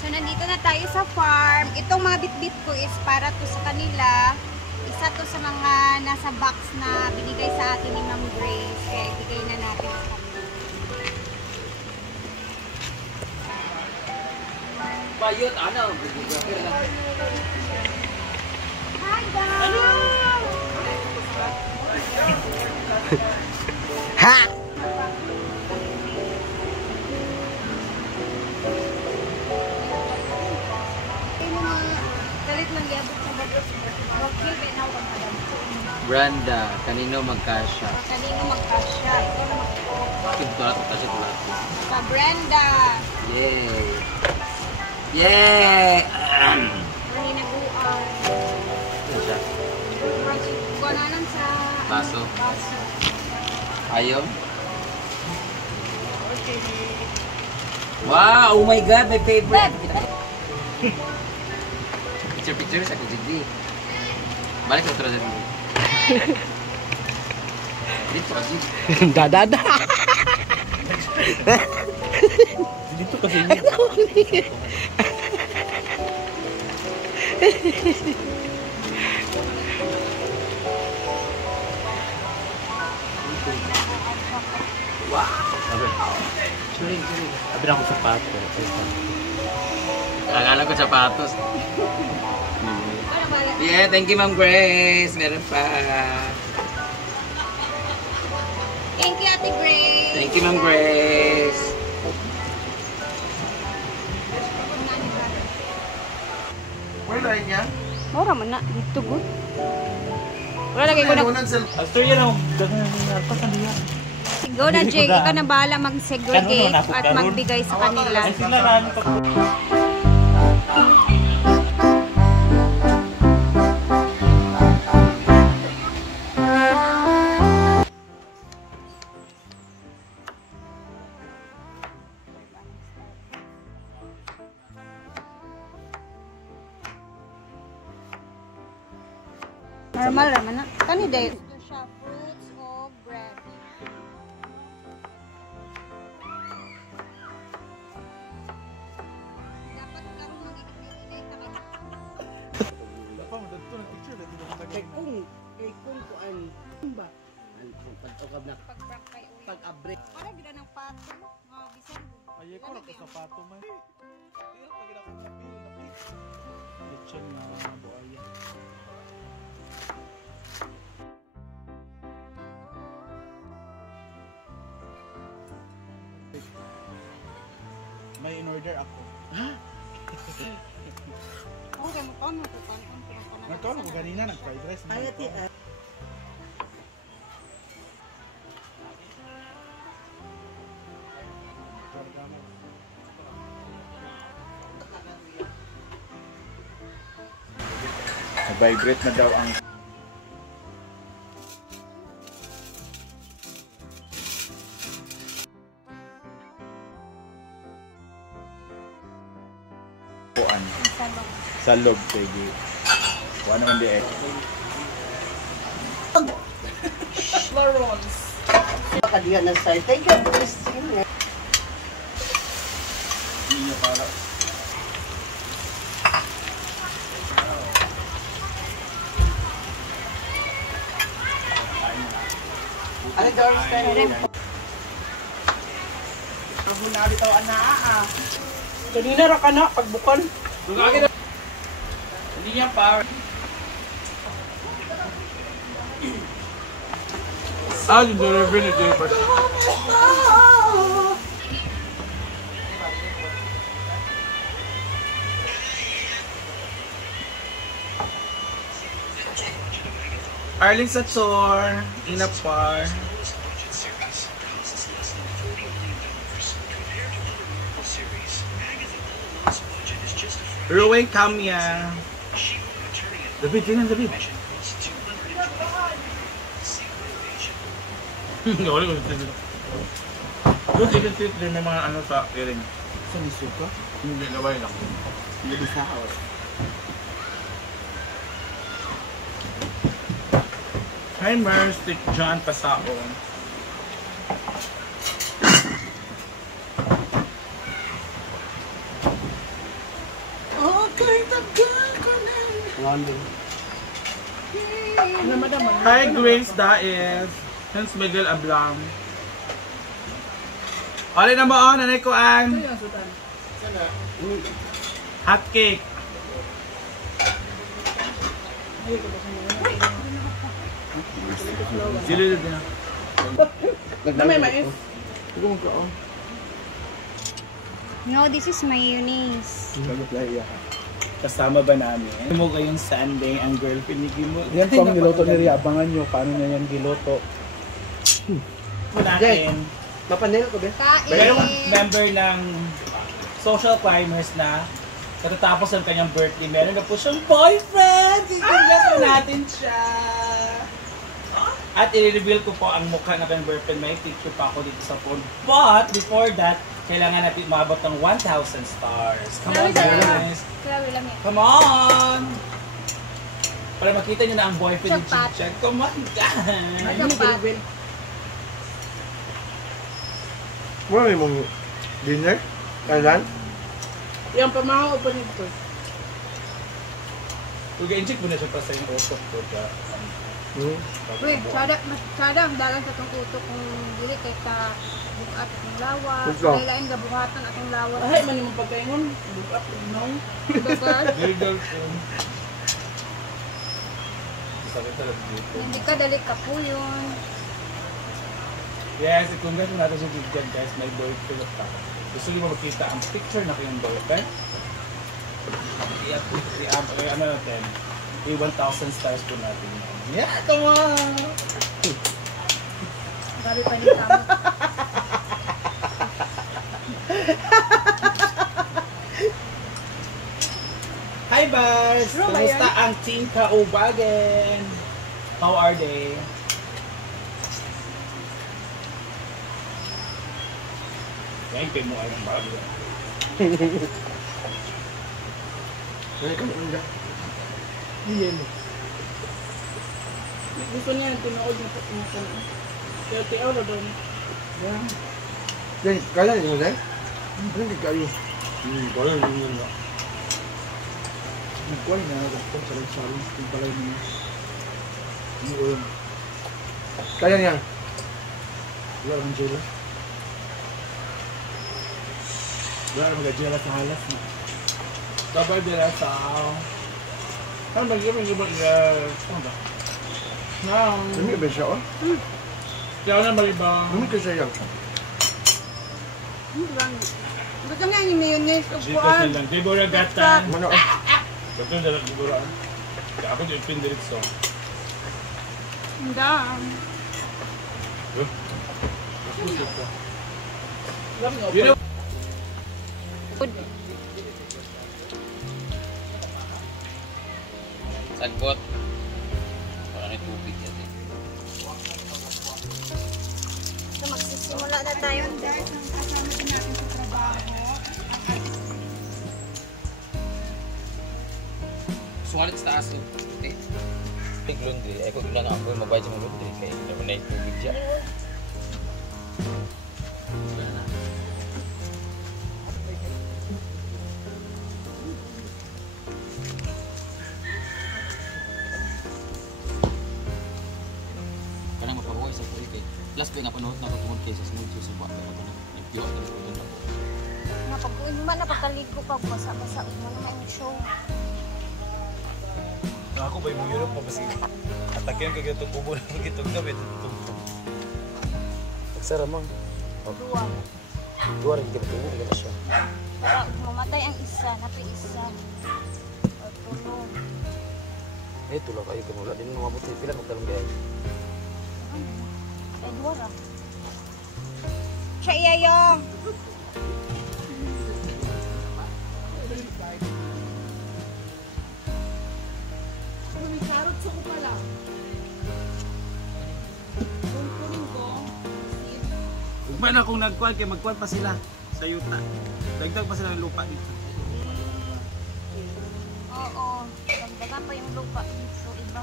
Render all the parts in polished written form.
So, nandito na tayo sa farm. Itong mga bit-bit ko is para to sa kanila. Isa to sa mga nasa box na binigay sa atin ni Ma'am Grace. Kaya ibigay na natin sa kanila. Bayot, ano? Hi, guys! Ha! Branda, kanino magkasya? Kanino magkasya? Ito na magkasya. Ito na kasi tulat. Sa Brenda. Yay! Yay! Mahinaguan. Ito siya. Kuwananan sa Baso. baso. Ayaw? Wow! Oh my God! My favorite! Picture sa kujidi. Balik sa terus dulu. Dito kasi. Dadada. Dito kasi ini. Wow. Curi. Abis aku sapatos. Akala ko sapatos. Yeah, thank you Ma'am Grace. Meron pa. Thank you, Ate Grace. Thank you Ma'am Grace. Wala niya? Mura man na. Dito good. Wala lagi ko na. After yan ako, gano'n yung alpas na Go na, Jake. Ikaw na bahala mag-segregate at magbigay sa kanila. Ay sila lang pa. Normal naman na. Kani dahil. Ito siya, fruits of bread. Dapat kang mag-init na ka. Dapat mo dito na picture dito na Kay kung kuan ba? Ang pagtukab na Pag-prank kay uwi. pag-abre. Para gina ng pato. Mga bisan. Ay ko ra ko sapato man. Tira pag ina ko na pil na pil. Lechon na buaya. May in-order ako. Okay, magkano ito? Nagkaroon ko kanina, nag-fried rice. Ayati Vibrate na daw ang kuan sa loob sige. Kuan naman di eh. Marons. Kadiyan na sa. Thank you, Christine. Niya para Ano doorstep? Ang hunari daw anaa. Kanina ra ka na pagbukol. hindi niya para. Yung delivery ni Jennifer. Arling Satsor, Inapar. Ruway Kamya. David, yun ang David. Wala ko dito. Doon dito din may mga ano sa earring. Sa nisuka? Hindi, laway lang. Hindi sa house. Hi Mers, Dick John Pasao. Ano madam? Hi Grace Daes. Hence Miguel Ablam. Alin na mo nanay ko ang Ano yung sutan? hot cake. Ay, ko ba kung Sili din na. na may mais? No, this is mayonnaise. Kasama ba namin? Mo kayong Sunday ang girlfriend ni Gimo. Yan po ang niloto ni Ria. Abangan nyo paano na yan giloto. Natin. Mapanday ko ba? Merong Kain! member ng social climbers na katatapos ang kanyang birthday, meron na po siyang boyfriend! Congrats natin siya! At i-reveal ko po ang mukha ng kanyang boyfriend. May picture pa ako dito sa phone. But before that, kailangan natin umabot ng 1,000 stars. Come on guys! Grabe lang yan. Come on! Para makita niyo na ang boyfriend ni Chapat. Chicha. Come on guys! Chapat. Mo may mong dinner? Kailan? Yung pamahaw pa nito. Huwag i-check mo na siya pa sa yung okot ko. Uy, sada ang dalan sa itong utok kung dili kay ka bukat atong lawas. Ikaw. Kailain gabuhatan atong lawas. Ay, man yung pagkaingon. Bukap, no? Lugar. Legal po. Sakit talaga dito. Hindi ka dali ka po yun. Yes, i-congrats mo natin sa Bigyan guys. May boyfriend pa. Gusto niyo ba makita ang picture na kayong boyfriend? Ano natin? I-1,000 stars po natin. Yeah, come on! Grabe pa yung tama. Hi, Bars! Ano ba Kumusta ang Team Kaubagan? How are they? Yan, kayo mo ay ng bago. Gusto niya yung tinood niya po. Kaya tiyaw na doon. Yan, kailan yun ulit? Hindi kayo. Wala rin yun na. Nagkuhan na, nagkuhan sa lang sa balay niya. Kailan yan? Wala rin jela. Wala rin mag-jela sa halas na. Kapag dila sa... Ano ba yun? Ano ba yun? Ano ba? Dami ba siya, oh? Kaya na ba iba? Dami ka siya yan. Gusto nga yung mayonnaise o Dito kuan. silang. Di ba gatan? Mano, oh? Ito na lang siguro. Kaya ako dito pindiritso. Hindi. You know? Sagot. Parang may tubig yan eh. So, magsisimula na tayo. Guys, ang kasama din natin sa trabaho. Suwalit sa taas eh. Big laundry. Ay ko gina nga ako mabayad sa mga laundry. Kaya hindi naman na yung tubig dyan. Wala na. Parang mapabuhay sa kulit eh. Last pa nga panahon na ako tungod kayo sa smooth susubuan. Pero ako nag-piwa ka rin doon ako. Napag-uin man, napagkaligo pa. Basa-basa. Mo naman yung show. Ako ba yung Europe pa kasi atakyan ka gitong kubo na gitong gabi itong pagsara mang Duwa. dua rin kita tubo ka na siya Para mamatay ang isa. Napi isa. O tulong. tulak kayo kamula din mga buti pila magtalong gaya Edward ah. Siya iyayong. Ugma na kung nagkuhan kaya magkuhan pa sila sa yuta. Dagdag pa sila ng lupa dito. Oo. Dagdagan pa yung lupa. So, iba.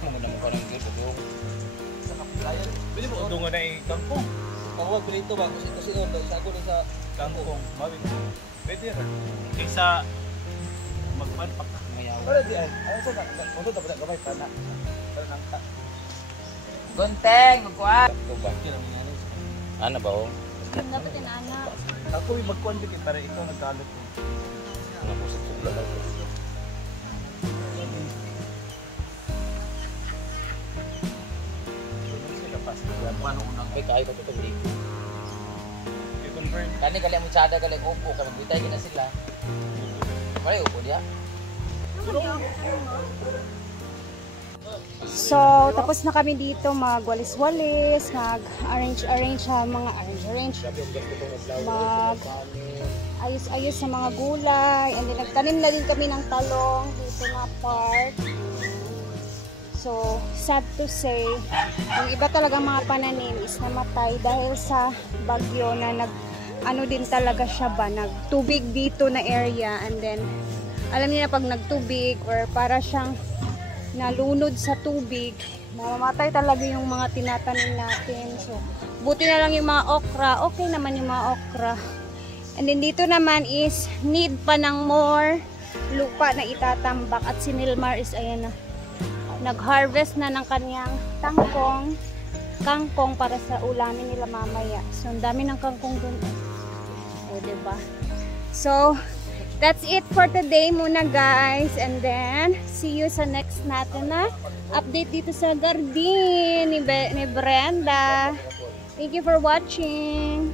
Mo na mo ka ng gear ko. Pwede mo udungan na yung kangkong. Pangawag ko dito ba? Kasi doon, sa ako doon sa Kangkong. Mawin. Pwede rin. Kaysa magpanpak. Mayaw. Wala di ay. Ano sa na? Kung ito dapat gamay pa na. Para nang ta. Gonteng, magkuhan. Sakto ba? Ano ba oh? Dapat inaanak. Ako yung magkuhan din para ikaw nagkalot ko. Ano po sa tubla ako? Sila pas. Paano unang may kaya ka tutong ligo? I-convert. Kani kali ang mutsada kali ang upo kay magbitay gina sila. Pare upo dia. So, tapos na kami dito magwalis-walis, mag-arrange sa mga mag-ayos-ayos sa mga gulay, and then nagtanim na din kami ng talong dito na part. So, sad to say, yung iba talaga mga pananim is namatay dahil sa bagyo na ano din talaga siya ba, nagtubig dito na area, and then alam niyo na pag nagtubig or para siyang nalunod sa tubig, mamamatay talaga yung mga tinatanim natin. So, buti na lang yung mga okra. Okay naman yung mga okra. And then dito naman is need pa ng more lupa na itatambak. At si Nilmar is ayan na. Nag-harvest na ng kanyang kangkong para sa ulamin nila mamaya. So, ang dami ng kangkong dun. O, diba? So, that's it for today muna guys, and then see you sa next natin na update dito sa garden ni Brenda. Thank you for watching.